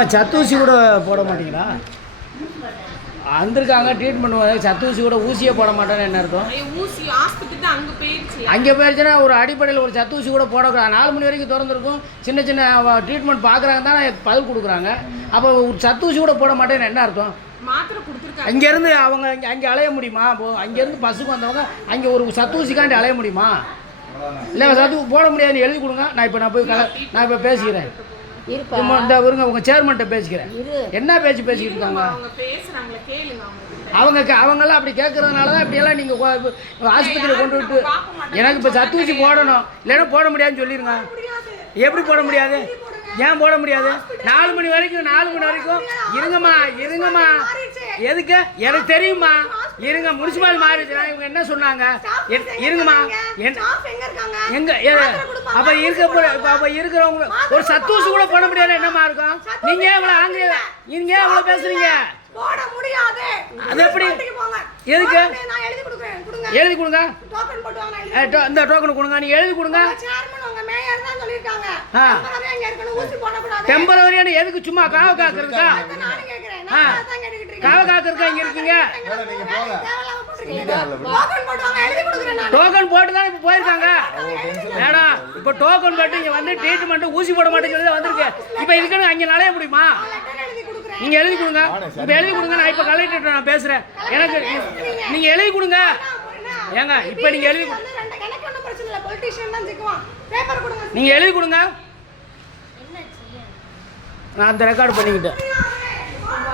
ஏமா சத்தூசி கூட போட மாட்டீங்களா? வந்திருக்காங்க ட்ரீட்மெண்ட், சத்தூசி கூட ஊசியே போட மாட்டேன்னு என்ன அர்த்தம்? ஊசி ஆஸ்பத்திரி தான் அங்கே போயிடுச்சு. அங்கே போயிடுச்சுன்னா ஒரு அடிப்படையில் ஒரு சத்தூசி கூட போடக்கூடாது. 4 மணி வரைக்கும் திறந்துருக்கும். சின்ன சின்ன ட்ரீட்மெண்ட் பார்க்குறாங்க தானே பதில் கொடுக்குறாங்க. அப்போ ஒரு சத்தூசி கூட போட மாட்டேன்னு என்ன அர்த்தம்? மாத்திரை கொடுத்துருக்காங்க. அங்கேருந்து அவங்க அங்கே அலைய முடியுமா? அங்கேருந்து பஸ்ஸுக்கு வந்தவங்க அங்கே ஒரு சத்தூசிக்காண்டி அலைய முடியுமா? இல்லை சத்து போட முடியாதுன்னு எழுதி கொடுங்க. நான் இப்போ பேசிக்கிறேன். இந்த வருங்க உங்கள் சேர்மன்ட்ட பேசிக்கிறேன். என்ன பேசிக்கிட்டு இருக்காங்க அவங்கெல்லாம் அப்படி கேட்கறதுனால தான் இப்படியெல்லாம் நீங்கள் ஆஸ்பத்திரியில் கொண்டு விட்டு எனக்கு இப்போ சத்தூசி போடணும் இல்லைன்னா போட முடியாதுன்னு சொல்லிடுங்க. எப்படி போட முடியாது? ஏன் போட முடியாது? 4 மணி வரைக்கும் இருங்கம்மா எதுக்கு எனக்கு தெரியுமா? இருங்க, முனிசிபால் மாறிடுச்சுனா இவங்க என்ன சொன்னாங்க? இருங்கம்மா எங்க அப்போ இருக்கிறவங்க ஒரு சத்தூசி கூட போட முடியாது என்னமா இருக்கும்? நீங்க எவ்வளோ பேசுறீங்க? அது எப்படி? எதுக்கு எழுதி கொடுங்க. இந்த டோக்கன் கொடுங்க. நீ எழுதி கொடுங்க. டெம்பரவரியான எதுக்கு? சும்மா காவ காக்கிறதுக்கா? காவ காக்கிறதுக்கா இங்க இருக்கீங்க? டோக்கன் போட்டு தான் இப்போ போயிருக்காங்க மேடம். இப்போ டோக்கன் போட்டு இங்கே வந்து ட்ரீட்மெண்ட் ஊசி போட மாட்டேங்கிறது வந்திருக்கு. இப்போ இதுக்குன்னு அங்கே நலைய முடியுமா? நீங்க எழுதி கொடுங்க. இப்போ எழுதி கொடுங்க. நான் இப்போ கலெக்டர் நான் பேசுறேன். எனக்கு நீங்க எழுதி கொடுங்க. ஏங்க இப்போ நீங்க எழுதி நீங்க எழுதி கொடுங்க. நான் அந்த ரெக்கார்டு பண்ணிக்கிட்டேன்.